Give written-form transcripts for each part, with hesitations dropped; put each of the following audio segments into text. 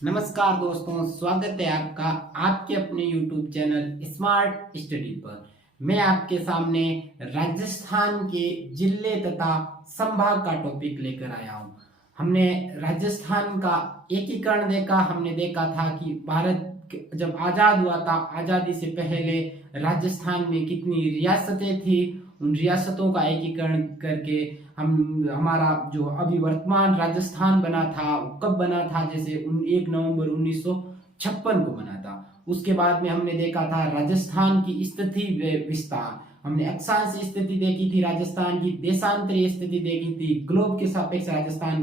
नमस्कार दोस्तों, स्वागत है आपका आपके अपने YouTube चैनल स्मार्ट स्टडी पर। मैं आपके सामने राजस्थान के जिले तथा संभाग का टॉपिक लेकर आया हूं। हमने राजस्थान का एकीकरण देखा। हमने देखा था कि भारत जब आजाद हुआ था, आजादी से पहले राजस्थान में कितनी रियासतें थी। उन रियासतों का एकीकरण करके हम हमारा जो अभी वर्तमान राजस्थान बना था वो कब बना था, जैसे 1 नवंबर 1956 को बना था। उसके बाद में हमने देखा था राजस्थान की स्थिति विस्तार। हमने अक्षांश स्थिति देखी थी, राजस्थान की देशांतरीय स्थिति देखी थी, ग्लोब के सापेक्ष राजस्थान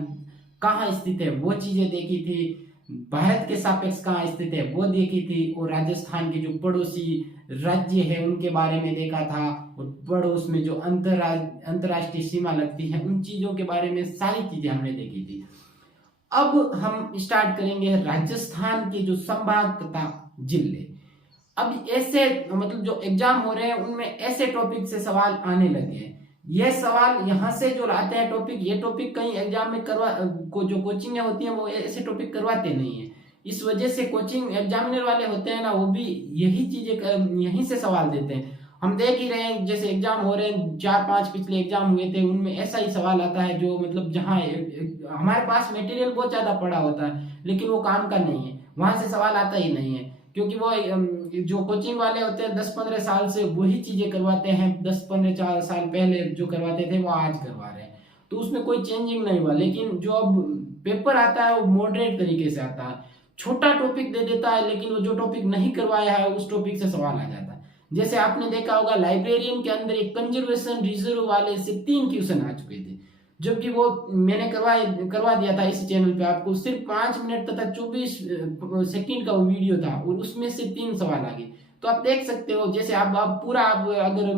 कहाँ स्थित है वो चीजें देखी थी, भारत के सापेक्ष कहाँ स्थित है वो देखी थी, और राजस्थान के जो पड़ोसी राज्य है उनके बारे में देखा था, और पड़ोस में जो अंतरराष्ट्रीय सीमा लगती है उन चीजों के बारे में सारी चीजें हमने देखी थी। अब हम स्टार्ट करेंगे राजस्थान के जो संभाग तथा जिले। अब ऐसे मतलब जो एग्जाम हो रहे हैं उनमें ऐसे टॉपिक से सवाल आने लगे हैं। ये सवाल यहाँ से जो लाते हैं टॉपिक, ये टॉपिक कहीं एग्जाम में जो कोचिंग होती है वो ऐसे टॉपिक करवाते नहीं है। इस वजह से कोचिंग एग्जामिनर वाले होते हैं ना, वो भी यही चीजें यहीं से सवाल देते हैं। हम देख ही रहे हैं, जैसे एग्जाम हो रहे हैं, 4-5 पिछले एग्जाम हुए थे, उनमें ऐसा ही सवाल आता है जो मतलब जहाँ हमारे पास मटेरियल बहुत ज्यादा पड़ा होता है लेकिन वो काम का नहीं है, वहां से सवाल आता ही नहीं है। क्योंकि वो जो कोचिंग वाले होते हैं 10-15 साल से वही चीजें करवाते हैं, 10-15 साल पहले जो करवाते थे वो आज करवा रहे हैं, तो उसमें कोई चेंजिंग नहीं हुआ। लेकिन जो अब पेपर आता है वो मॉडरेट तरीके से आता है, छोटा टॉपिक दे देता है, लेकिन वो जो टॉपिक नहीं करवाया है उस टॉपिक से सवाल आ जाता है। जैसे आपने देखा होगा लाइब्रेरियन के अंदर एक कंजर्वेशन रिजर्व वाले से 3 क्वेश्चन आ चुके थे, जबकि वो मैंने करवा दिया था इस चैनल पे आपको। सिर्फ 5 मिनट तथा 24 सेकंड का वो वीडियो था और उसमें से 3 सवाल आ गए। तो आप देख सकते हो, जैसे आप पूरा अगर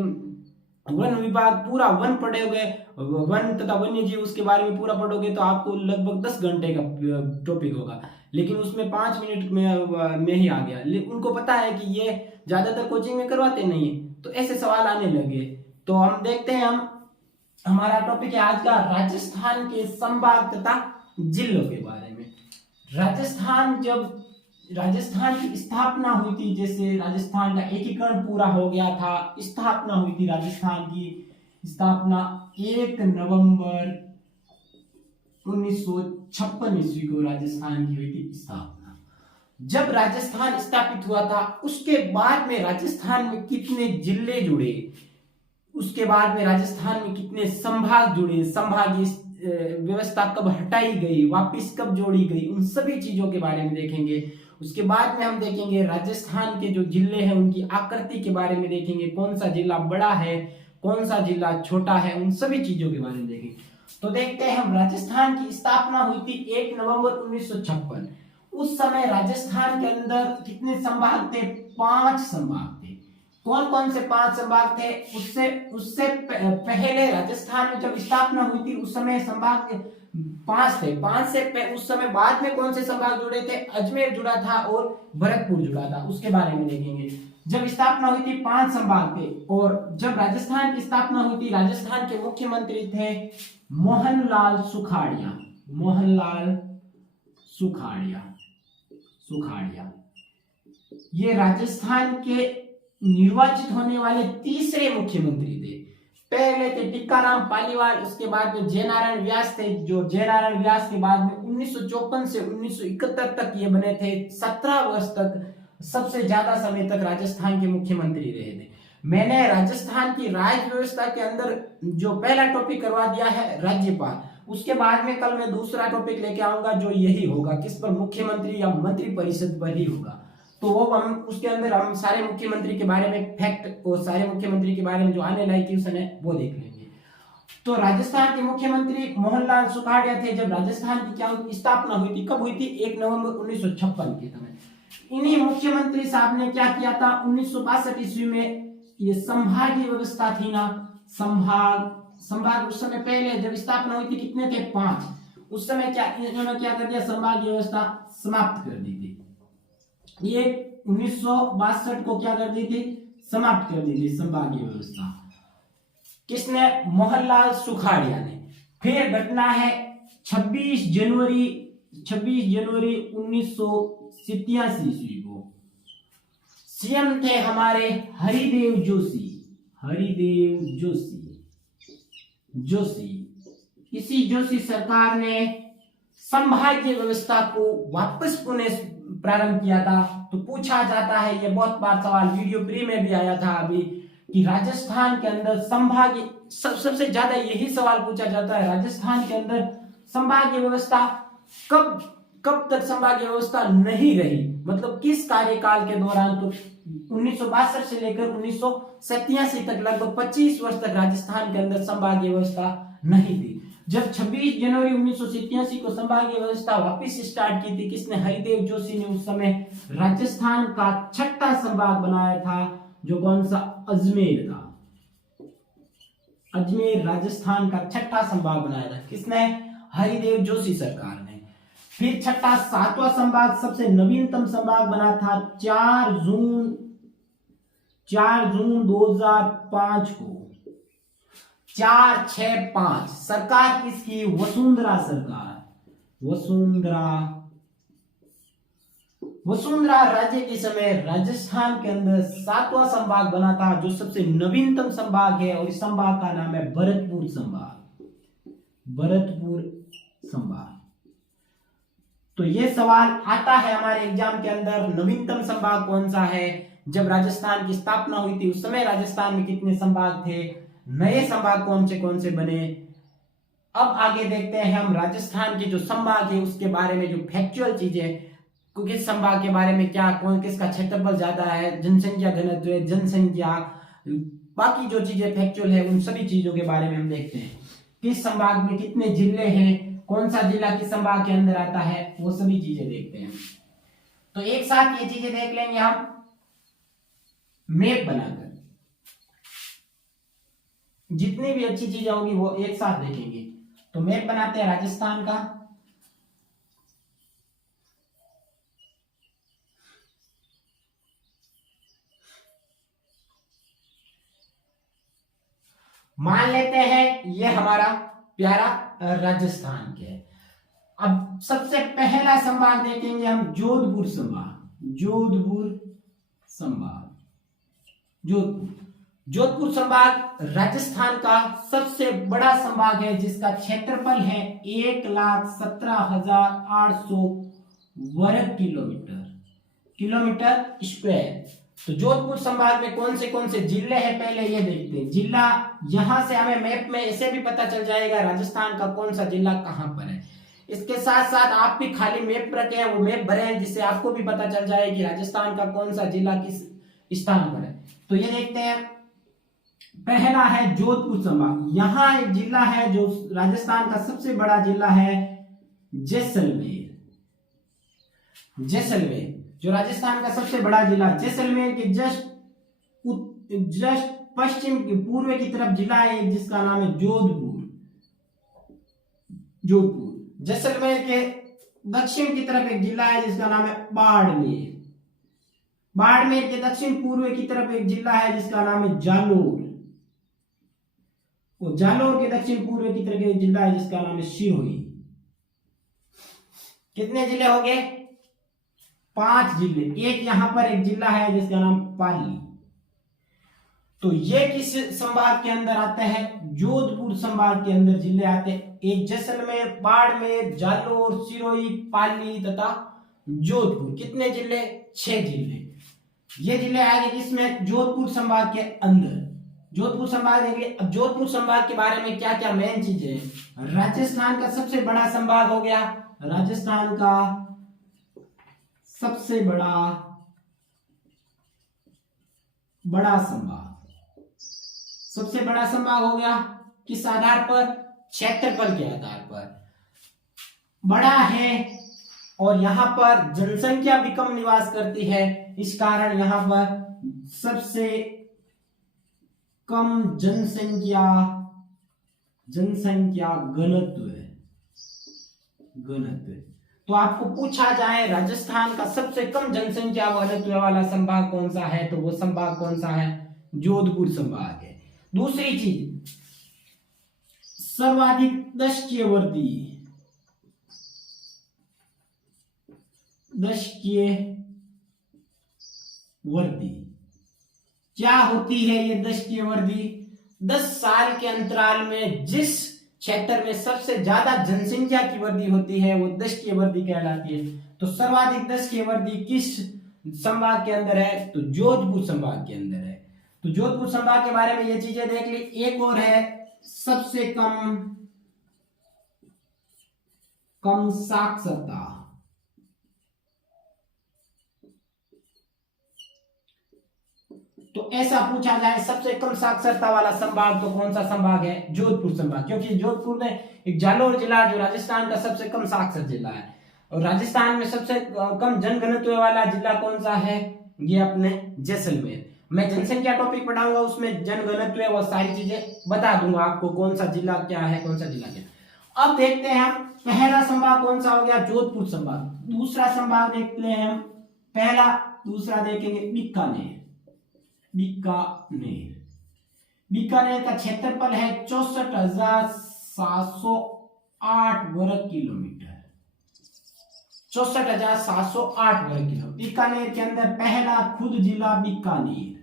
वन विभाग पूरा वन पढ़ोगे, वन तथा वन्य जीव उसके बारे में पूरा पढ़ोगे तो आपको लगभग 10 घंटे का टॉपिक होगा, लेकिन उसमें 5 मिनट में ही आ गया। उनको पता है कि ये ज्यादातर कोचिंग में करवाते नहीं है, तो ऐसे सवाल आने लगे। तो हम देखते हैं, हमारा टॉपिक है आज का राजस्थान के संभाग तथा जिलों के बारे में। राजस्थान की स्थापना हुई थी, जैसे राजस्थान का एकीकरण पूरा हो गया था, स्थापना हुई थी राजस्थान की स्थापना 1 नवंबर 1956 ईस्वी को राजस्थान की हुई थी स्थापना। जब राजस्थान स्थापित हुआ था उसके बाद में राजस्थान में कितने जिले जुड़े, उसके बाद में राजस्थान में कितने संभाग जुड़े, संभागीय व्यवस्था कब हटाई गई, वापस कब जोड़ी गई, उन सभी चीजों के बारे में देखेंगे। उसके बाद में हम देखेंगे राजस्थान के जो जिले हैं उनकी आकृति के बारे में देखेंगे, कौन सा जिला बड़ा है, कौन सा जिला छोटा है, उन सभी चीजों के बारे में देखेंगे। तो देखते हैं हम, राजस्थान की स्थापना हुई थी 1 नवंबर 1956। उस समय राजस्थान के अंदर कितने संभाग थे? 5 संभाग थे। कौन कौन से 5 संभाग थे? उससे पहले राजस्थान में जब स्थापना हुई थी उस समय संभाग 5 थे। 5 से उस समय बाद में कौन से संभाग जुड़े थे? अजमेर जुड़ा था और भरतपुर जुड़ा था, उसके बारे में देखेंगे। जब स्थापना हुई थी 5 संभाग थे, और जब राजस्थान की स्थापना हुई थी राजस्थान के मुख्यमंत्री थे मोहनलाल सुखाड़िया। मोहनलाल सुखाड़िया ये राजस्थान के निर्वाचित होने वाले तीसरे मुख्यमंत्री थे। पहले थे टीकाराम पालीवाल, उसके बाद में जयनारायण व्यास थे, जो जयनारायण व्यास के बाद में 1954 से 1971 तक ये बने थे। 17 वर्ष तक सबसे ज्यादा समय तक राजस्थान के मुख्यमंत्री रहे थे। मैंने राजस्थान की राज्य व्यवस्था के अंदर जो पहला टॉपिक करवा दिया है राज्यपाल, उसके बाद में कल मैं दूसरा टॉपिक लेके आऊंगा जो यही होगा, किस पर? मुख्यमंत्री या मंत्री परिषद पर ही होगा। तो वो हम उसके अंदर हम सारे मुख्यमंत्री के बारे में फैक्ट और सारे मुख्यमंत्री के बारे में जो आने लायक क्वेश्चन है वो देख लेंगे। तो राजस्थान के मुख्यमंत्री मोहनलाल सुखाड़िया थे। जब राजस्थान की क्या स्थापना हुई थी, कब हुई थी? 1 नवंबर 1956 के समय। इन्हीं मुख्यमंत्री साहब ने क्या किया था? 1962 ईस्वी में ये संभागीय व्यवस्था थी ना, संभाग उस समय पहले जब स्थापना हुई थी कितने थे? 5। उस समय क्या इन्होंने क्या कर दिया? संभागीय व्यवस्था समाप्त कर दी थी। ये 1962 को क्या कर दी थी? समाप्त कर दी थी संभागीय व्यवस्था। किसने? मोहनलाल सुखाड़िया ने। फिर घटना है 26 जनवरी 26 जनवरी 1987 ईस्वी को। सीएम थे हमारे हरिदेव जोशी। इसी जोशी सरकार ने संभागीय व्यवस्था को वापस पुनः प्रारंभ किया था। तो पूछा जाता है, ये बहुत बार सवाल वीडियो प्री में भी आया था अभी, कि राजस्थान के अंदर संभागीय सबसे ज्यादा यही सवाल पूछा जाता है, राजस्थान के अंदर संभागीय व्यवस्था कब तक संभागीय व्यवस्था नहीं रही, मतलब किस कार्यकाल के दौरान। तो 1962 से लेकर 1987 तक लगभग 25 वर्ष तक राजस्थान के अंदर संभागीय व्यवस्था नहीं थी। जब 26 जनवरी 1987 को संभागीय व्यवस्था वापस स्टार्ट की थी, किसने? हरिदेव जोशी ने उस समय राजस्थान का छठा संभाग बनाया था, जो कौन सा? अजमेर था। अजमेर राजस्थान का छठा संभाग बनाया था, किसने? हरिदेव जोशी सरकार ने। फिर छठा 7वां संभाग, सबसे नवीनतम संभाग बना था 4 जून 2005 को। 4-6-5 सरकार किसकी? वसुंधरा सरकार। वसुंधरा राज्य के समय राजस्थान के अंदर 7वां संभाग बना था, जो सबसे नवीनतम संभाग है, और इस संभाग का नाम है भरतपुर संभाग। तो ये सवाल आता है हमारे एग्जाम के अंदर, नवीनतम संभाग कौन सा है? जब राजस्थान की स्थापना हुई थी उस समय राजस्थान में कितने संभाग थे? नए संभाग कौन से बने? अब आगे देखते हैं हम राजस्थान के जो संभाग है उसके बारे में, जो फैक्चुअल चीजें, किस संभाग के बारे में क्या, किसका क्षेत्रफल ज्यादा है, जनसंख्या घनत्व है, जनसंख्या, बाकी जो चीजें फैक्चुअल है उन सभी चीजों के बारे में हम देखते हैं। किस संभाग में कितने जिले हैं, कौन सा जिला किस संभाग के अंदर आता है, वो सभी चीजें देखते हैं। तो एक साथ ये चीजें देख लेंगे हम मैप बनाकर। जितनी भी अच्छी चीजें होगी वो एक साथ देखेंगे। तो मैप बनाते हैं राजस्थान का। मान लेते हैं ये हमारा प्यारा राजस्थान के है। अब सबसे पहला संभाग देखेंगे हम जोधपुर जोधपुर संभाग राजस्थान का सबसे बड़ा संभाग है, जिसका क्षेत्रफल है 1,17,800 वर्ग किलोमीटर स्क्वायर। तो जोधपुर संभाग में कौन से जिले हैं पहले ये देखते हैं। जिला यहां से हमें मैप में ऐसे भी पता चल जाएगा राजस्थान का कौन सा जिला कहां पर है। इसके साथ साथ आप भी खाली मैप रखे हैं, वो मैप भरे हैं, जिससे आपको भी पता चल जाए कि राजस्थान का कौन सा जिला किस स्थान पर है। तो ये देखते हैं, पहला है जोधपुर संभाग। यहां एक जिला है जो राजस्थान का सबसे बड़ा जिला है, जैसलमेर जो राजस्थान का सबसे बड़ा जिला। जैसलमेर के जस्ट पश्चिम की पूर्व की तरफ जिला है जिसका नाम है जोधपुर। जैसलमेर के दक्षिण की तरफ एक जिला है जिसका नाम है बाड़मेर के दक्षिण पूर्व की तरफ एक जिला है जिसका नाम है जालोर। जालोर के दक्षिण पूर्व की तरफ एक जिला है जिसका नाम है सिरोही। कितने जिले हो गए? 5 जिले। एक यहां पर एक जिला है जिसका नाम पाली। तो ये किस संभाग के अंदर आते हैं? जोधपुर संभाग के अंदर जिले आते हैं। एक जैसलमेर, बाड़मेर, जालोर, सिरोही, पाली तथा जोधपुर। कितने जिले? 6 जिले। ये जिले आएंगे इसमें जोधपुर संभाग के अंदर। जोधपुर संभाग देंगे। अब जोधपुर संभाग के बारे में क्या क्या मेन चीजें हैं। राजस्थान का सबसे बड़ा संभाग हो गया, राजस्थान का सबसे बड़ा संभाग हो गया। किस आधार पर? क्षेत्रफल के आधार पर बड़ा है, और यहां पर जनसंख्या भी कम निवास करती है, इस कारण यहां पर सबसे कम जनसंख्या घनत्व है। तो आपको पूछा जाए राजस्थान का सबसे कम जनसंख्या घनत्व वाला संभाग कौन सा है, तो वो संभाग कौन सा है? जोधपुर संभाग है। दूसरी चीज, सर्वाधिक दक्षिणवर्ती दशकीय वर्दी। क्या होती है ये दशकीय वर्दी? 10 साल के अंतराल में जिस क्षेत्र में सबसे ज्यादा जनसंख्या की वृद्धि होती है वो दशकीय वृद्धि कहलाती है। तो सर्वाधिक दशकीय वृद्धि किस संभाग के अंदर है? तो जोधपुर संभाग के अंदर है। तो जोधपुर संभाग के बारे में ये चीजें देख ली। एक और है सबसे कम साक्षरता। तो ऐसा पूछा जाए सबसे कम साक्षरता वाला संभाग तो कौन सा संभाग है? जोधपुर संभाग, क्योंकि जोधपुर में एक जालौर जिला जो राजस्थान का सबसे कम साक्षर जिला है। और राजस्थान में सबसे कम जनघनत्व वाला जिला कौन सा है? ये अपने जैसलमेर। मैं जनसंख्या टॉपिक पढ़ाऊंगा, उसमें जनघनत्व वो सारी चीजें बता दूंगा आपको, कौन सा जिला क्या है, कौन सा जिला क्या। अब देखते हैं हम पहला संभाग कौन सा हो गया? जोधपुर संभाग। दूसरा संभाग देखते हैं हम, पहला दूसरा देखेंगे बीकानेर। बीकानेर का क्षेत्रफल है 64,708 वर्ग किलोमीटर। 64,708 वर्ग किलोमीटर। बीकानेर के अंदर पहला खुद जिला बीकानेर।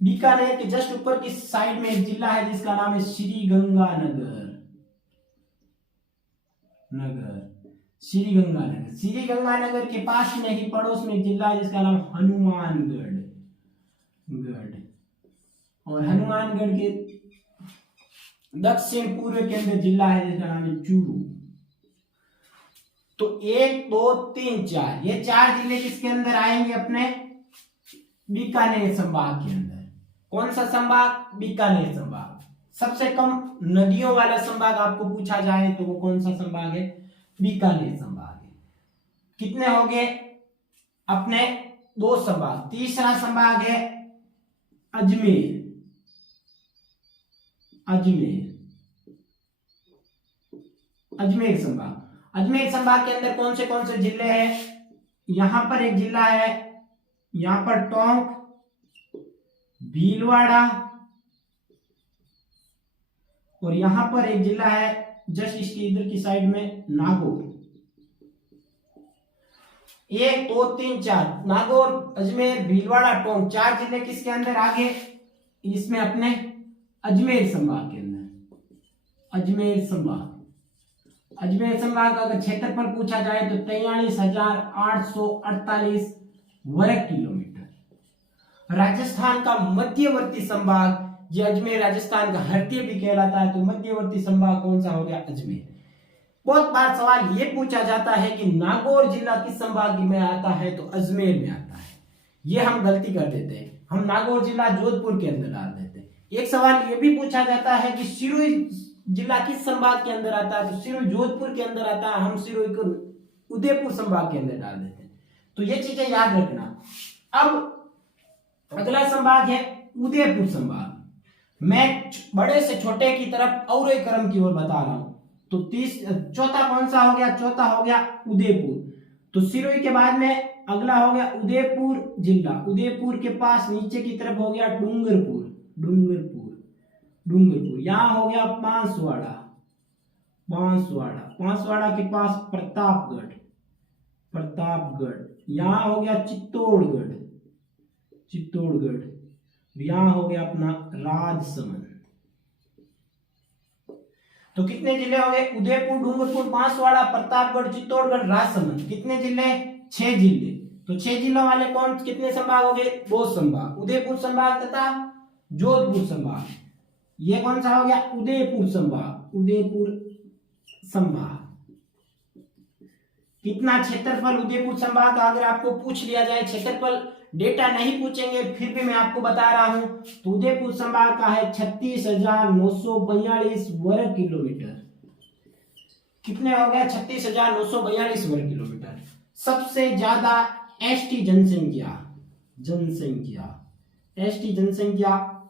बीकानेर के जस्ट ऊपर की साइड में एक जिला है जिसका नाम है श्रीगंगानगर। श्रीगंगानगर के पास में ही पड़ोस में एक जिला है जिसका नाम हनुमानगढ़। और हनुमानगढ़ के दक्षिण पूर्व के अंदर जिला है जिसका नाम है चूरू। तो 1 2 3 4 ये 4 जिले किसके अंदर आएंगे? अपने बीकानेर संभाग के अंदर। कौन सा संभाग? बीकानेर संभाग। सबसे कम नदियों वाला संभाग आपको पूछा जाए तो वो कौन सा संभाग है? बीकानेर संभाग है। कितने हो गए अपने? 2 संभाग। तीसरा संभाग है अजमेर संभाग। अजमेर संभाग के अंदर कौन से जिले हैं? यहां पर एक जिला है, यहां पर टोंक, भीलवाड़ा, और यहां पर एक जिला है जस्ट इसकी इधर की साइड में नागौर। 1 2 3 4 नागौर, अजमेर, भीलवाड़ा, टोंक, 4 जिले किसके अंदर आगे? इसमें अपने अजमेर संभाग के अंदर। अजमेर संभाग का अगर क्षेत्रफल पूछा जाए तो 43,848 वर्ग किलोमीटर। राजस्थान का मध्यवर्ती संभाग, ये अजमेर राजस्थान का हृदय भी कहलाता है, तो मध्यवर्ती संभाग कौन सा हो गया? अजमेर। बहुत बार सवाल ये पूछा जाता है कि नागौर जिला किस संभाग में आता है? तो अजमेर में आता है। ये हम गलती कर देते हैं, हम नागौर जिला जोधपुर के अंदर डाल देते हैं। एक सवाल ये भी पूछा जाता है कि सिरोही जिला किस संभाग के अंदर आता है? तो सिरोही जोधपुर के अंदर आता है, हम सिरोही को उदयपुर संभाग के अंदर डाल देते हैं। तो ये चीजें याद रखना। अब अगला संभाग है उदयपुर संभाग। मैं बड़े से छोटे की तरफ और एक क्रम की ओर बता रहा हूं। तो चौथा कौन सा हो गया? चौथा हो गया उदयपुर। तो सिरोही के बाद में अगला हो गया उदयपुर जिला। उदयपुर के पास नीचे की तरफ हो गया डूंगरपुर। यहां हो गया बांसवाड़ा के पास प्रतापगढ़। यहां हो गया चित्तौड़गढ़। यहां हो गया अपना राजसमंद। तो कितने जिले हो गए? उदयपुर, डूंगरपुर, बांसवाड़ा, प्रतापगढ़, चित्तौड़गढ़, राजसमंद। कितने जिले? 6 जिले। तो 6 जिलों वाले कितने संभाग हो गए? 2 संभाग, उदयपुर संभाग तथा जोधपुर संभाग। ये कौन सा हो गया? उदयपुर संभाग। कितना क्षेत्रफल उदयपुर संभाग का अगर आपको पूछ लिया जाए, क्षेत्रफल डेटा नहीं पूछेंगे फिर भी मैं आपको बता रहा हूं, तो उदयपुर संभाग का है 36,942 वर्ग किलोमीटर। कितने हो गया? 36,942 वर्ग किलोमीटर। सबसे ज्यादा एसटी जनसंख्या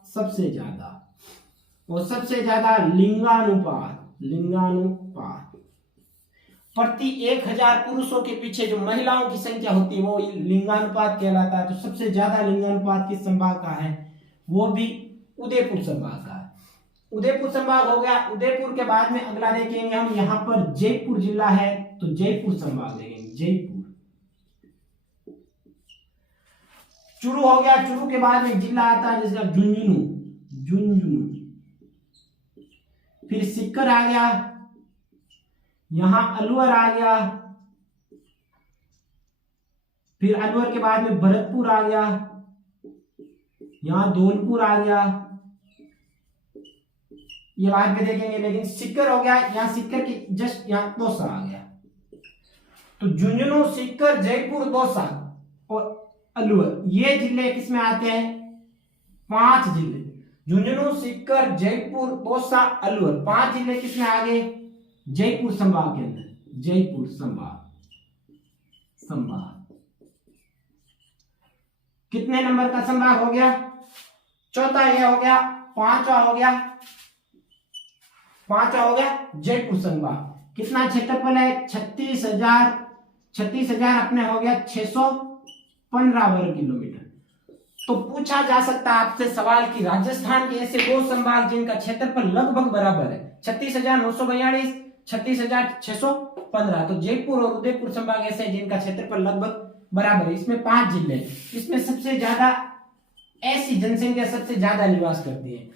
सबसे ज्यादा, और सबसे ज्यादा लिंगानुपात प्रति 1000 पुरुषों के पीछे जो महिलाओं की संख्या होती है वो लिंगानुपात कहलाता है। तो सबसे ज्यादा लिंगानुपात किस संभाग का है? वो भी उदयपुर संभाग का है। उदयपुर संभाग हो गया। उदयपुर के बाद में अगला देखेंगे हम, यहाँ पर जयपुर जिला है तो जयपुर संभाग देखेंगे, जयपुर। चुरू हो गया, चुरू के बाद में जिला आता है जिसका झुंझुनू, झुंझुनू। फिर सीकर आ गया, यहां अलवर आ गया, फिर अलवर के बाद में भरतपुर आ गया, यहां धौलपुर आ गया, ये बाद में देखेंगे। लेकिन सीकर हो गया, यहां सीकर की जस्ट यहां दौसा आ गया। तो झुंझुनू, सीकर, जयपुर, दौसा और अलवर, ये जिले किसमें आते हैं? 5 जिले, झुंझुनू, सीकर, जयपुर, दौसा, अलवर, 5 जिले किसमें आ गए? जयपुर संभाग के अंदर, जयपुर संभाग। कितने नंबर का संभाग हो गया? चौथा ये हो गया। पांचवा हो गया जयपुर संभाग। कितना क्षेत्रफल है? 36,000 अपने हो गया 615 वर्ग किलोमीटर। तो पूछा जा सकता है आपसे सवाल कि राजस्थान के ऐसे 2 संभाग जिनका क्षेत्रफल लगभग बराबर है, 36,942, 36,615। तो जयपुर और उदयपुर संभाग ऐसे हैं जिनका क्षेत्रफल लगभग बराबर है। इसमें 5 जिले हैं। इसमें सबसे ज्यादा ऐसी जनसंख्या सबसे ज्यादा निवास करती है।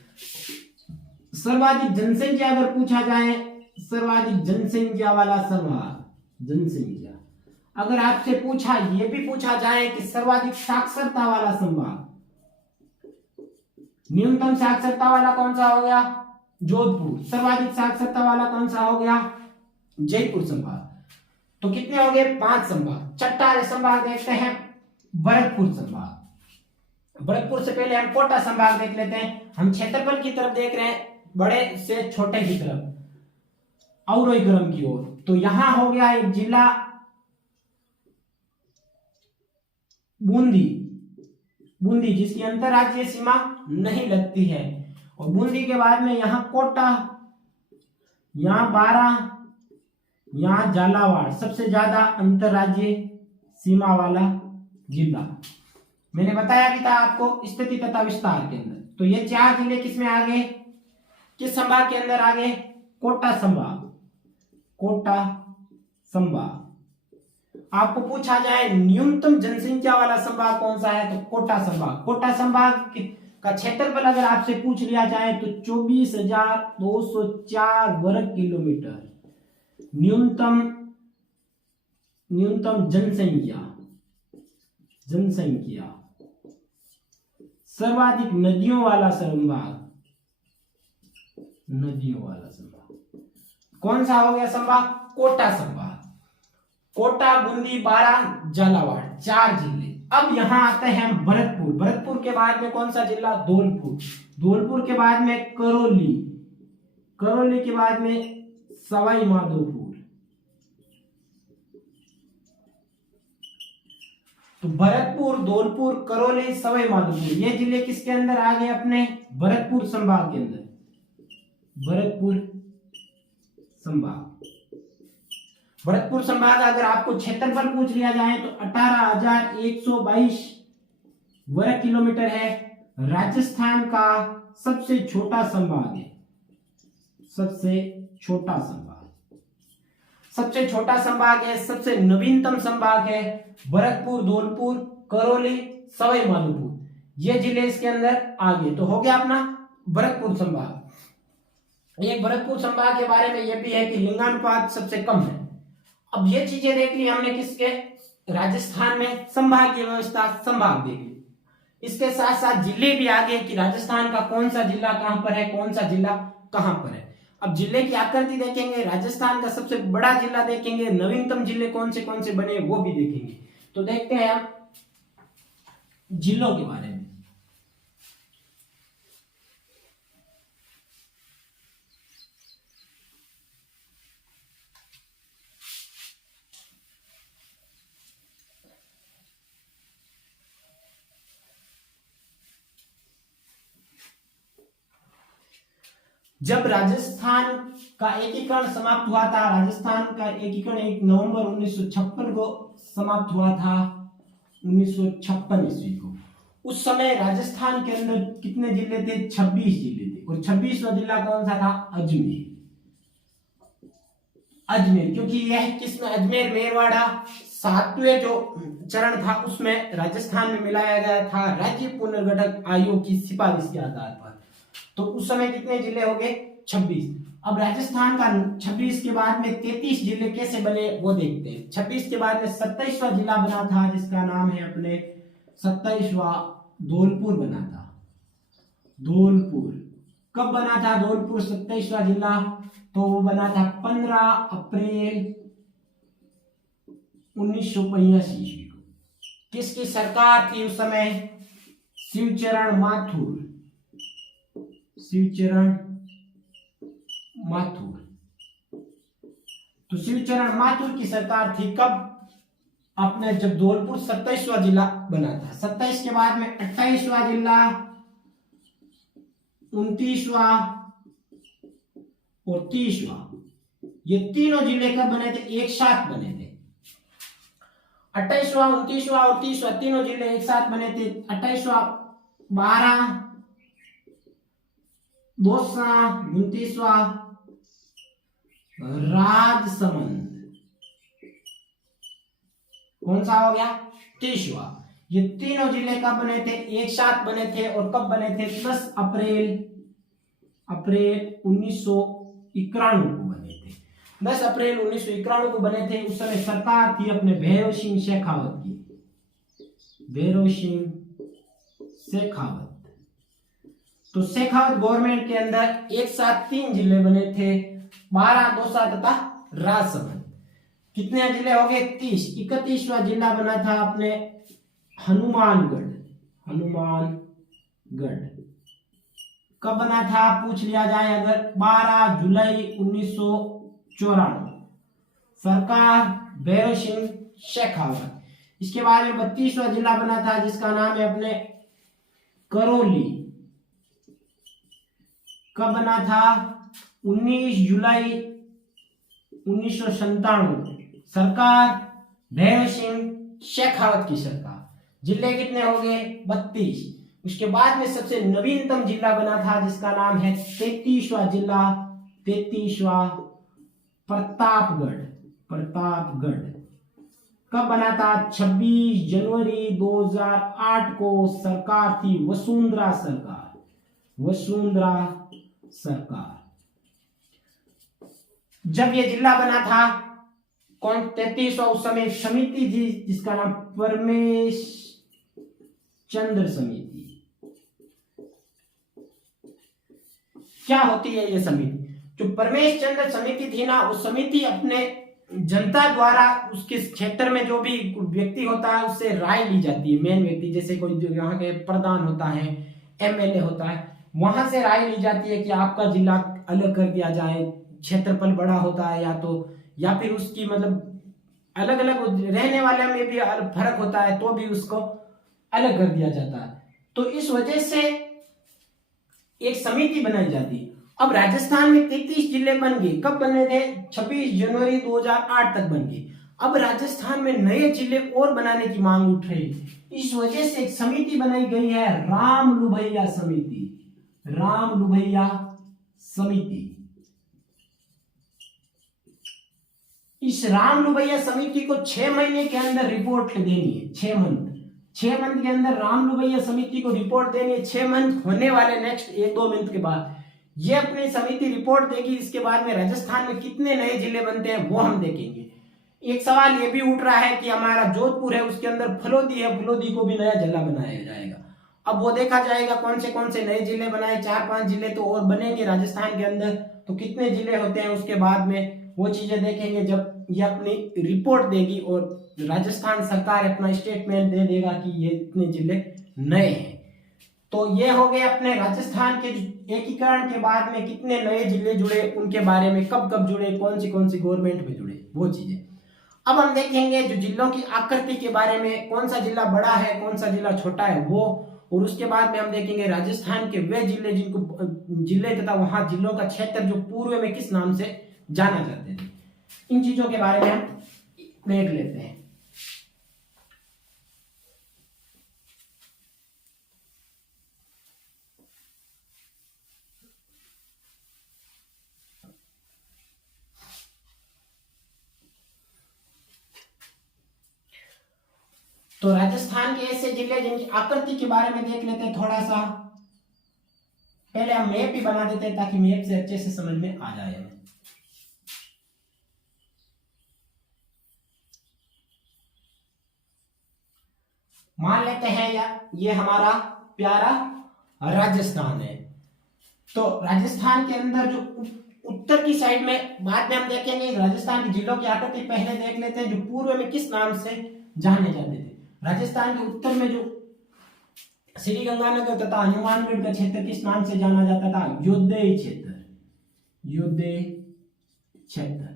सर्वाधिक जनसंख्या अगर पूछा जाए, सर्वाधिक जनसंख्या वाला संभाग, जनसंख्या अगर आपसे पूछा, ये भी पूछा जाए कि सर्वाधिक साक्षरता वाला संभाग, न्यूनतम साक्षरता वाला कौन सा हो गया? जोधपुर। सर्वाधिक साक्षरता वाला कौन सा हो गया? जयपुर संभाग। तो कितने हो गए? 5 संभाग। छठा संभाग देखते हैं, भरतपुर संभाग। भरतपुर से पहले हम कोटा संभाग देख लेते हैं। हम क्षेत्रफल की तरफ देख रहे हैं, बड़े से छोटे की तरफ, अवरोही क्रम की ओर। तो यहां हो गया एक जिला बूंदी, जिसकी अंतरराज्यीय सीमा नहीं लगती है। और बूंदी के बाद में यहां कोटा, यहां बारा, यहां झालावाड़, सबसे ज्यादा अंतरराज्यीय सीमा वाला जिला। मैंने बताया भी था आपको स्थिति तथा विस्तार के अंदर। तो ये 4 जिले किसमें आ गए? किस संभाग के अंदर आ गए? कोटा संभाग। कोटा संभाग। आपको पूछा जाए न्यूनतम जनसंख्या वाला संभाग कौन सा है, तो कोटा संभाग। कोटा संभाग का क्षेत्रफल अगर आपसे पूछ लिया जाए तो 24,204 वर्ग किलोमीटर। न्यूनतम जनसंख्या। सर्वाधिक नदियों वाला संभाग, कौन सा हो गया संभाग? कोटा संभाग। कोटा, बूंदी, बारा, झालावाड़, 4 जिले। अब यहां आते हैं भरतपुर। भरतपुर के बाद में कौन सा जिला? धौलपुर। धौलपुर के बाद में करौली के बाद में सवाई माधोपुर। तो भरतपुर, धौलपुर, करौली, सवाई माधोपुर, ये जिले किसके अंदर आ गए? अपने भरतपुर संभाग के अंदर। भरतपुर संभाग अगर आपको क्षेत्रफल पूछ लिया जाए तो 18,122 वर्ग किलोमीटर है। राजस्थान का सबसे छोटा संभाग है, सबसे छोटा संभाग है, सबसे नवीनतम संभाग है भरतपुर, धौलपुर, करौली, सवाई माधोपुर, ये जिले इसके अंदर आ गए। तो हो गया अपना भरतपुर संभाग। एक भरतपुर संभाग के बारे में यह भी है कि लिंगानुपात सबसे कम है। अब ये चीजें देख ली हमने किसके? राजस्थान में संभागीय व्यवस्था, संभाग देख ली। इसके साथ साथ जिले भी आ गए कि राजस्थान का कौन सा जिला कहां पर है, कौन सा जिला कहां पर है। अब जिले की आकृति देखेंगे, राजस्थान का सबसे बड़ा जिला देखेंगे, नवीनतम जिले कौन से बने वो भी देखेंगे। तो देखते हैं हम जिलों के बारे में। जब राजस्थान का एकीकरण समाप्त हुआ था, राजस्थान का एकीकरण 1 नवंबर 1956 को समाप्त हुआ था, 1956 ईस्वी को। उस समय राजस्थान के अंदर कितने जिले थे? 26 जिले थे। और 26वां जिला कौन सा था? अजमेर। अजमेर, क्योंकि यह किसमें? अजमेर मेरवाड़ा 7वें जो चरण था उसमें राजस्थान में मिलाया गया था राज्य पुनर्गठन आयोग की सिफारिश के आधार पर। तो उस समय कितने जिले हो गए? 26। अब राजस्थान का 26 के बाद में 33 जिले कैसे बने वो देखते हैं। 26 के बाद में 27वां जिला बना था जिसका नाम है अपने 27वां धौलपुर बना था। धौलपुर कब बना था? धौलपुर 27वां जिला तो वो बना था 15 अप्रैल 1985 ईस्वी को। किसकी सरकार थी उस समय? शिवचरण माथुर। शिवचरण माथुर। तो शिवचरण माथुर की सरकार थी कब? अपने जब धौलपुर 27वां जिला बना था। 27 के बाद में 28वां जिला, 29वां और 30वां, ये तीनों जिले कब बने थे? एक साथ बने थे। 28वां, 29वां और 30वां तीनों जिले एक साथ बने थे। 28वां 12, 29वां राजसमंद। कौन सा हो गया? 30वां। ये तीनों जिले कब बने थे? एक साथ बने थे। और कब बने थे? 10 अप्रैल 1991 को बने थे। 10 अप्रैल 1991 को बने थे। उस समय सरकार थी अपने भैरव सिंह शेखावत की। भैरव सिंह शेखावत। तो शेखावत गवर्नमेंट के अंदर एक साथ 3 जिले बने थे, 12, दौसा तथा राजसमंद। कितने जिले हो गए? 30। 31वां जिला बना था अपने हनुमानगढ़। हनुमानगढ़ कब बना था? पूछ लिया जाए अगर, 12 जुलाई 1994। सरकार भैरव सिंह शेखावत। इसके बाद में 32वां जिला बना था जिसका नाम है अपने करौली। कब बना था? 19 जुलाई 1997। सरकार भैरव सिंह शेखावत की सरकार। जिले कितने हो गए? 32। उसके बाद में सबसे नवीनतम जिला बना था जिसका नाम है 33वां जिला। 33वां प्रतापगढ़। प्रतापगढ़ कब बना था? 26 जनवरी 2008 को। सरकार थी वसुंधरा सरकार। वसुंधरा सरकार। जब ये जिला बना था कौन? 33वां। उस समय समिति थी जिसका नाम परमेश चंद्र समिति। क्या होती है ये समिति? जो परमेश चंद्र समिति थी ना, उस समिति अपने जनता द्वारा उसके क्षेत्र में जो भी व्यक्ति होता है उससे राय ली जाती है। मेन व्यक्ति, जैसे कोई जो यहाँ के प्रधान होता है, एमएलए होता है, वहां से राय ली जाती है कि आपका जिला अलग कर दिया जाए। क्षेत्रफल बड़ा होता है या फिर उसकी मतलब अलग अलग रहने वाले में भी फर्क होता है तो भी उसको अलग कर दिया जाता है। तो इस वजह से एक समिति बनाई जाती है। अब राजस्थान में 33 जिले बन गए। कब बने थे? 26 जनवरी 2008 तक बन गए। अब राजस्थान में नए जिले और बनाने की मांग उठ रही है। इस वजह से एक समिति बनाई गई है, राम लुभैया समिति। राम लुभैया समिति। इस राम लुभैया समिति को 6 महीने के अंदर रिपोर्ट देनी है। 6 मंथ के अंदर राम लुभैया समिति को रिपोर्ट देनी है। 6 मंथ होने वाले नेक्स्ट 1-2 मंथ के बाद ये अपनी समिति रिपोर्ट देगी। इसके बाद में राजस्थान में कितने नए जिले बनते हैं वो हम देखेंगे। एक सवाल ये भी उठ रहा है कि हमारा जोधपुर है उसके अंदर फलोदी है, फलोदी को भी नया जिला बनाया जाएगा। अब वो देखा जाएगा कौन से नए जिले बनाए। 4-5 जिले तो और बनेंगे राजस्थान के अंदर, तो कितने जिले होते हैं उसके बाद में वो चीजें देखेंगे जब ये अपनी रिपोर्ट देगी और राजस्थान सरकार अपना स्टेटमेंट दे देगा कि ये इतने जिले नए हैं। तो ये हो गए अपने राजस्थान के एकीकरण के बाद में कितने नए जिले जुड़े, उनके बारे में कब कब जुड़े, कौन सी गवर्नमेंट में जुड़े, वो चीजें। अब हम देखेंगे जो जिलों की आकृति के बारे में, कौन सा जिला बड़ा है कौन सा जिला छोटा है वो, और उसके बाद में हम देखेंगे राजस्थान के वे जिले जिनको जिले तथा वहां जिलों का क्षेत्र जो पूर्व में किस नाम से जाना जाते थे। इन चीजों के बारे में हम देख लेते हैं। तो राजस्थान के ऐसे जिले जिनकी आकृति के बारे में देख लेते हैं थोड़ा सा। पहले हम मैप भी बना देते हैं ताकि मैप से अच्छे से समझ में आ जाए। मान लेते हैं ये हमारा प्यारा राजस्थान है। तो राजस्थान के अंदर जो उत्तर की साइड में, बाद में हम देखेंगे राजस्थान के जिलों की आकृति, पहले देख लेते हैं जो पूर्व में किस नाम से जाने जाते थे। राजस्थान के उत्तर में जो श्री गंगानगर तथा हनुमानगढ़ का क्षेत्र किस नाम से जाना जाता था? योद्धेय क्षेत्र। योद्धेय क्षेत्र।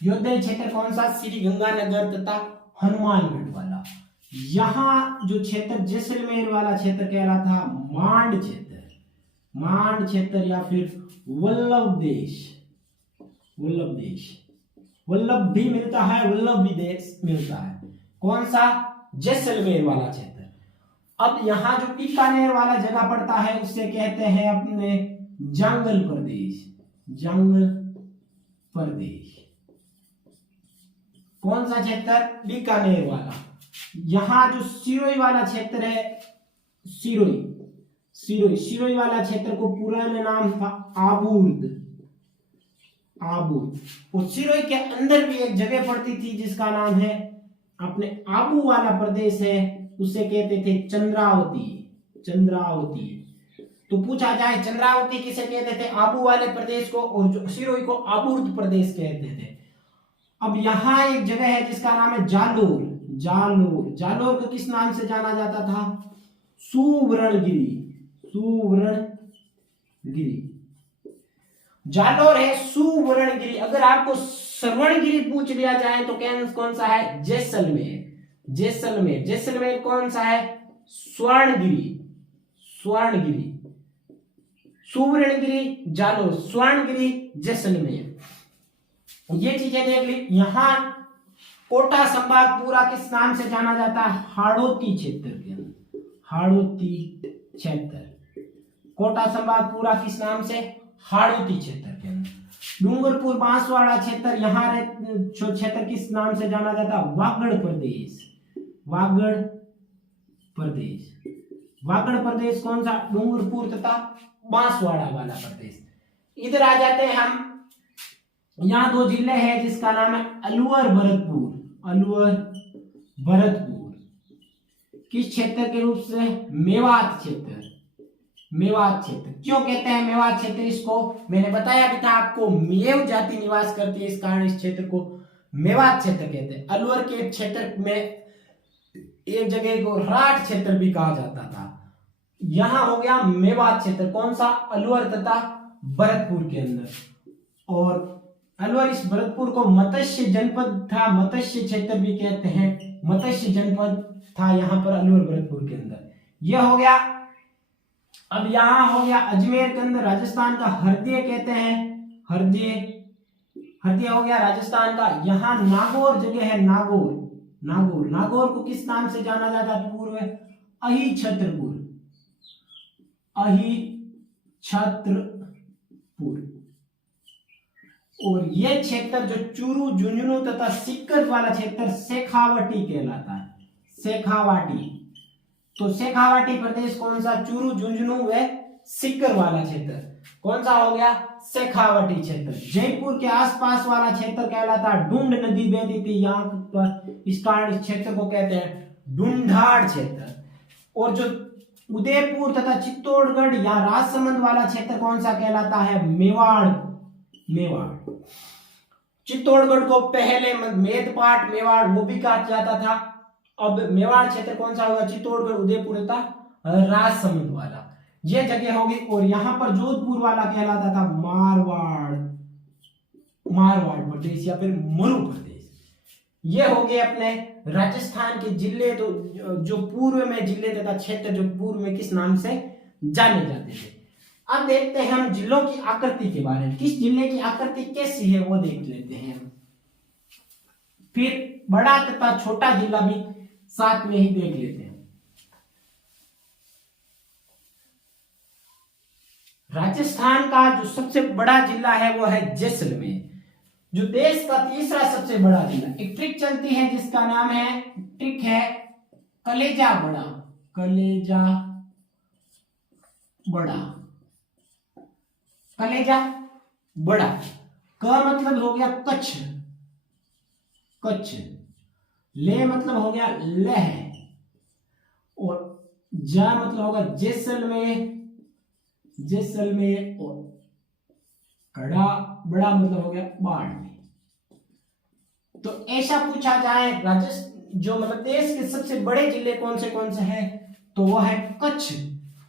योद्धेय क्षेत्र कौन सा? श्री गंगानगर तथा हनुमानगढ़ वाला। यहाँ जो क्षेत्र जैसलमेर वाला क्षेत्र कहलाता मांड क्षेत्र। मांड क्षेत्र या फिर वल्लभ देश। वल्लभ देश, वल्लभ भी मिलता है, वल्लभ भी देश मिलता है। कौन सा? जैसलमेर वाला क्षेत्र। अब यहाँ जो बीकानेर वाला जगह पड़ता है उसे कहते हैं अपने जंगल प्रदेश। जंगल प्रदेश। कौन सा क्षेत्र? बीकानेर वाला। यहाँ जो सिरोही वाला क्षेत्र है, सिरोही सिरोही सिरोही वाला क्षेत्र को पुराने नाम था आबूर्द। आबूर्द। और सिरोही के अंदर भी एक जगह पड़ती थी जिसका नाम है अपने आबू वाला प्रदेश है, उसे कहते थे चंद्रावती। चंद्रावती। तो पूछा जाए चंद्रावती किसे कहते थे? आबू वाले प्रदेश को। और जो सिरोही को आबूर्द प्रदेश कहते थे। अब यहाँ एक जगह है जिसका नाम है जालोर। जालोर। जालोर को किस नाम से जाना जाता था? सुवर्णगिरी। सुवर्णगिरी। जालोर है सुवर्णगिरी। अगर आपको श्रवणगिरी पूछ लिया जाए तो कौन सा है? जैसलमेर। जैसलमेर। जैसलमेर कौन सा है? स्वर्णगिरी। स्वर्णगिरी। सुवर्णगिरी जालोर, स्वर्णगिरी जैसलमेर। ये चीजें देख ली। यहाँ कोटा संभाग पूरा किस नाम से जाना जाता है? हाड़ौती क्षेत्र के अंदर। हाड़ौती क्षेत्र। कोटा संभाग पूरा किस नाम से? हाड़ौती क्षेत्र के अंदर। डूंगरपुर बांसवाड़ा क्षेत्र, यहाँ क्षेत्र किस नाम से जाना जाता? वागड़ प्रदेश। वागड़ प्रदेश। वागड़ प्रदेश कौन सा? डूंगरपुर तथा बांसवाड़ा वाला प्रदेश। इधर आ जाते हैं हम। यहाँ दो जिले हैं जिसका नाम है अलवर भरतपुर। अलवर भरतपुर। किस क्षेत्र के रूप से? मेवात क्षेत्र। मेवात क्षेत्र। क्यों कहते हैं मेवात क्षेत्र इसको? मैंने बताया भी था आपको, मेव जाति निवास करती है, इस कारण इस क्षेत्र को मेवात क्षेत्र कहते हैं। अलवर के क्षेत्र में एक जगह को राठ क्षेत्र भी कहा जाता था। यहां हो गया मेवात क्षेत्र। कौन सा? अलवर तथा भरतपुर के अंदर। और अलवर, इस भरतपुर को मत्स्य जनपद था, मत्स्य क्षेत्र भी कहते हैं। मत्स्य जनपद था यहाँ पर अलवर भरतपुर के अंदर। यह हो गया। अब यहां हो गया अजमेर के अंदर, राजस्थान का हरदिया कहते हैं। हरदिया। हरदिया हो गया राजस्थान का। यहाँ नागौर जगह है, नागौर। नागौर। नागौर को किस नाम से जाना जाता पूर्व? अहि छत्रपुर। अहि छत्रपुर। और यह क्षेत्र जो चूरू, झुंझुनू तथा सीकर वाला क्षेत्र शेखावाटी कहलाता है। शेखावाटी। तो शेखावाटी प्रदेश कौन सा? चूरू, झुंझुनू व सीकर वाला क्षेत्र। कौन सा हो गया? शेखावाटी क्षेत्र। जयपुर के आसपास वाला क्षेत्र कहलाता है, ढूंढ नदी बहती थी यहाँ पर, इस कारण इस क्षेत्र को कहते हैं ढूंढाड़ क्षेत्र। और जो उदयपुर तथा चित्तौड़गढ़ या राजसमंद वाला क्षेत्र कौन सा कहलाता है? मेवाड़। मेवाड़। चित्तौड़गढ़ को पहले मेदपाट, मेवाड़ वो भी कहा जाता था। अब मेवाड़ क्षेत्र कौन सा होगा? चित्तौड़गढ़, उदयपुर तथा राजसमंद वाला। यह जगह होगी। और यहाँ पर जोधपुर वाला कहलाता था मारवाड़। मारवाड़ प्रदेश या फिर मरु प्रदेश। ये हो गए अपने राजस्थान के जिले, तो जो पूर्व में जिले तथा क्षेत्र जो पूर्व में किस नाम से जाने जाते थे। अब देखते हैं हम जिलों की आकृति के बारे में। किस जिले की आकृति कैसी है वो देख लेते हैं। फिर बड़ा तथा छोटा जिला भी साथ में ही देख लेते हैं। राजस्थान का जो सबसे बड़ा जिला है वो है जैसलमेर, जो देश का तीसरा सबसे बड़ा जिला। एक ट्रिक चलती है जिसका नाम है ट्रिक है कलेजा बड़ा, कलेजा बड़ा, कलेजा बड़ा। क मतलब हो गया कच्छ, कच्छ। ले मतलब हो गया लह, और जा मतलब होगा जैसलमेर, जैसलमेर। और कड़ा बड़ा मतलब हो गया बाड़मेर। तो ऐसा पूछा जाए राजस्थान जो मतलब देश के सबसे बड़े जिले कौन से हैं, तो वो है कच्छ,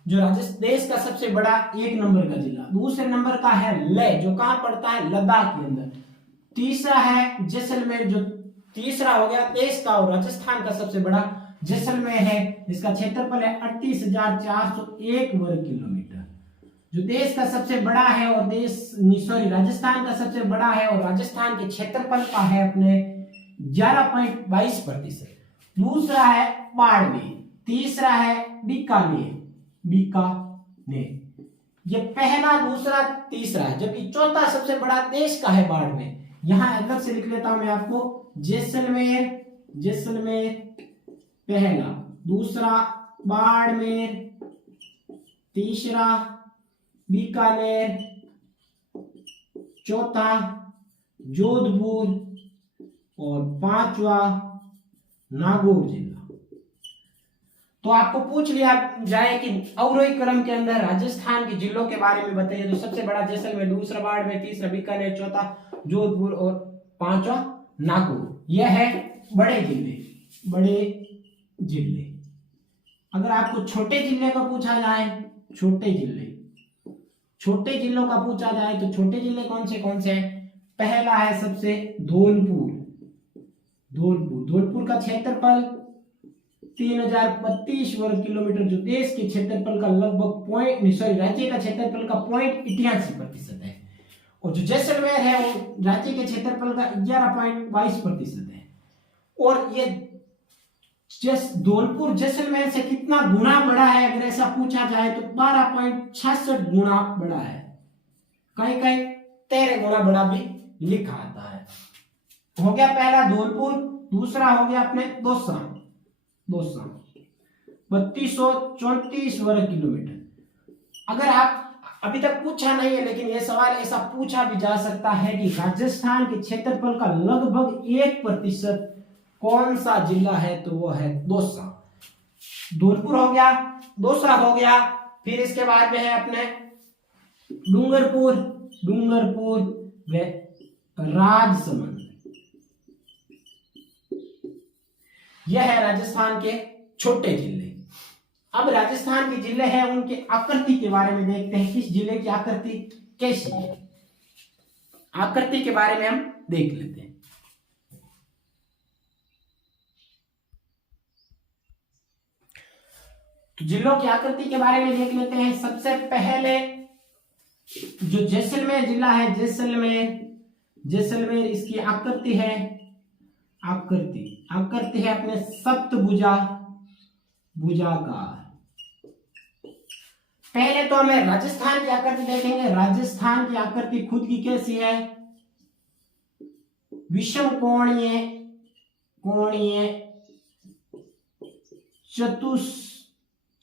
जो राजस्थान देश का सबसे बड़ा 1 नंबर का जिला। दूसरे नंबर का है लेह, जो कहां पड़ता है, लद्दाख के अंदर। तीसरा है जैसलमेर, जो तीसरा हो गया देश का और राजस्थान का सबसे बड़ा जैसलमेर है, जिसका क्षेत्रफल है 38,401 वर्ग किलोमीटर, जो देश का सबसे बड़ा है और राजस्थान का सबसे बड़ा है, और राजस्थान के क्षेत्रफल का है अपने 11.22%। दूसरा है बाड़मेर, तीसरा है बीकानेर, बीकानेर। ये पहला, दूसरा, तीसरा है, जबकि चौथा सबसे बड़ा देश का है बाड़मेर। यहां अलग से लिख लेता हूं मैं आपको, जैसलमेर, जैसलमेर पहला, दूसरा बाड़मेर, तीसरा बीकानेर, चौथा जोधपुर, और पांचवा नागौर जिला। तो आपको पूछ लिया जाए कि अवरोही क्रम के अंदर राजस्थान के जिलों के बारे में बताइए, तो सबसे बड़ा जैसलमेर, दूसरा बाड़मेर, तीसरा बीकानेर, चौथा जोधपुर और पांचवा नागौर। यह है बड़े जिले, बड़े जिले। अगर आपको छोटे जिले का पूछा जाए, छोटे जिले, छोटे जिलों का पूछा जाए तो छोटे जिले कौन से हैं? पहला है सबसे धौलपुर, धौलपुर। धौलपुर का क्षेत्रफल 3032 वर्ग किलोमीटर, जो देश के क्षेत्रफल का लगभग राज्य का क्षेत्रफल का 0.88% है। और जो जैसलमेर है वो राज्य के क्षेत्रफल का 11.22% है। और ये धौलपुर जैसलमेर से कितना गुना बड़ा है, अगर ऐसा पूछा जाए तो 12.66 गुना बड़ा है। कहीं कहीं 13 गुना बड़ा भी लिखा आता है। हो गया पहला धौलपुर, दूसरा हो गया अपने दौसा, 3234 वर्ग किलोमीटर। अगर आप अभी तक पूछा नहीं है, लेकिन यह सवाल ऐसा पूछा भी जा सकता है कि राजस्थान के क्षेत्रफल का लगभग 1% कौन सा जिला है, तो वो है दौसा। धौलपुर हो गया, दौसा हो गया, फिर इसके बाद में है अपने डूंगरपुर, डूंगरपुर व राजसमंद। यह है राजस्थान के छोटे जिले। अब राजस्थान के जिले हैं, उनके आकृति के बारे में देखते हैं, किस जिले की आकृति कैसी है। आकृति के बारे में हम देख लेते हैं। तो जिलों की आकृति के बारे में देख लेते हैं। सबसे पहले जो जैसलमेर जिला है, जैसलमेर इसकी आकृति है, आकृति है अपने सप्तभुजा, भुजाकार। पहले तो हमें राजस्थान की आकृति देखेंगे। राजस्थान की आकृति खुद की कैसी है? विषम कोणीय,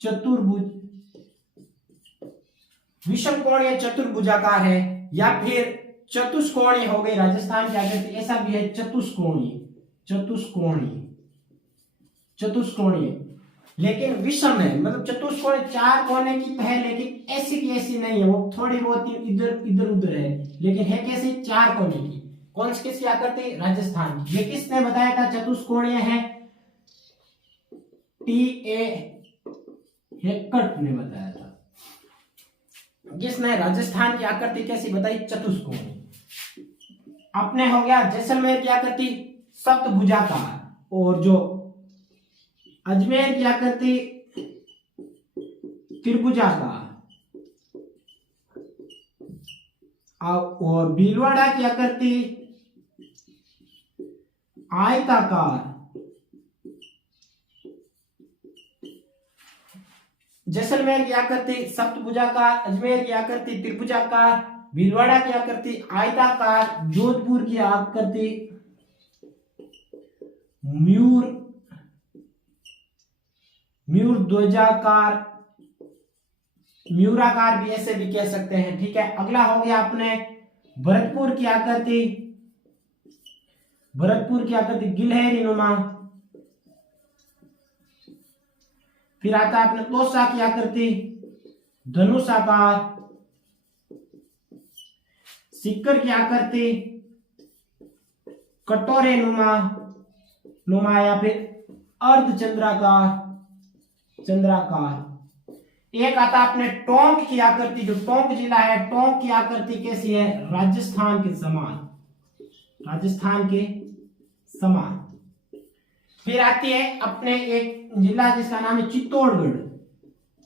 चतुर्भुज, विषम कोणीय चतुर्भुजाकार है, या फिर चतुष्कोणीय हो गई राजस्थान की आकृति। ऐसा भी है चतुष्कोणीय, लेकिन विषम है, मतलब चतुष्कोण 4 कोने की है, लेकिन ऐसी की ऐसी नहीं है, वो थोड़ी बहुत इधर उधर है, लेकिन है कैसी? 4 कोने की। कौन सी किसकी आकृति? राजस्थान की। ये किसने बताया था चतुष्कोणीय है? टी.ए. हेक्कट ने बताया था। किसने राजस्थान की आकृति कैसी बताई? चतुष्कोणीय। अपने हो गया जैसलमेर की आकृति सप्तभुजाकार, और जो अजमेर की आकृति त्रिभुजाकार, और भीलवाड़ा की आकृति आयताकार। जैसलमेर की आकृति सप्तभुजाकार, अजमेर की आकृति त्रिभुजाकार, भीलवाड़ा की आकृति आयताकार, जोधपुर की आकृति मयूर म्यूर्ध्वजाकार, म्यूराकार भी ऐसे भी कह सकते हैं। ठीक है, अगला हो गया अपने भरतपुर की आकृति, भरतपुर की आकृति गिलहरी नुमा। फिर आता है अपने तोसा की आकृति धनुषाकार, सिक्कर की आकृति कटोरे नुमा या फिर अर्धचंद्राकार, चंद्राकार। एक आता अपने टोंक की आकृति, जो टोंक जिला है, टोंक की आकृति कैसी है? राजस्थान के समान, राजस्थान के समान। फिर आती है अपने एक जिला जिसका नाम है चित्तौड़गढ़,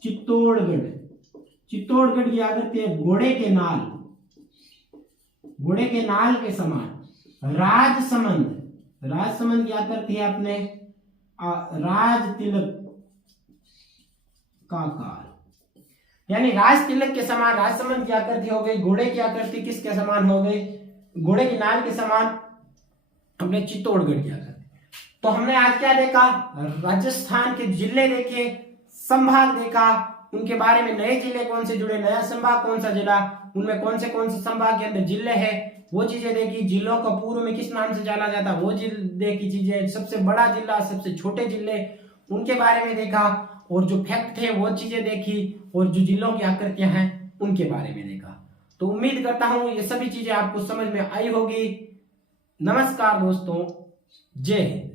चित्तौड़गढ़। चित्तौड़गढ़ की आकृति है घोड़े के नाल, घोड़े के नाल के समान। राजसमंद, राजसमंद की आकृति है अपने राज तिलक का कार, यानी राज तिलक के समान राजसमंद की आकृति हो गई। घोड़े की आकृति किसके समान हो गई? घोड़े की नाल के समान हमने चित्तौड़गढ़ की आकृति। तो हमने आज क्या देखा? राजस्थान के जिले देखे, संभाग देखा, उनके बारे में नए जिले कौन से जुड़े, नया संभाग कौन सा जिला, उनमें कौन से संभाग के अंदर जिले हैं, वो चीजें देखी। जिलों को पूर्व में किस नाम से जाना जाता, वो जिले की चीजें, सबसे बड़ा जिला, सबसे छोटे जिले, उनके बारे में देखा, और जो फैक्ट थे वो चीजें देखी, और जो जिलों की आकृतियां हैं उनके बारे में देखा। तो उम्मीद करता हूं ये सभी चीजें आपको समझ में आई होगी। नमस्कार दोस्तों, जय हिंद।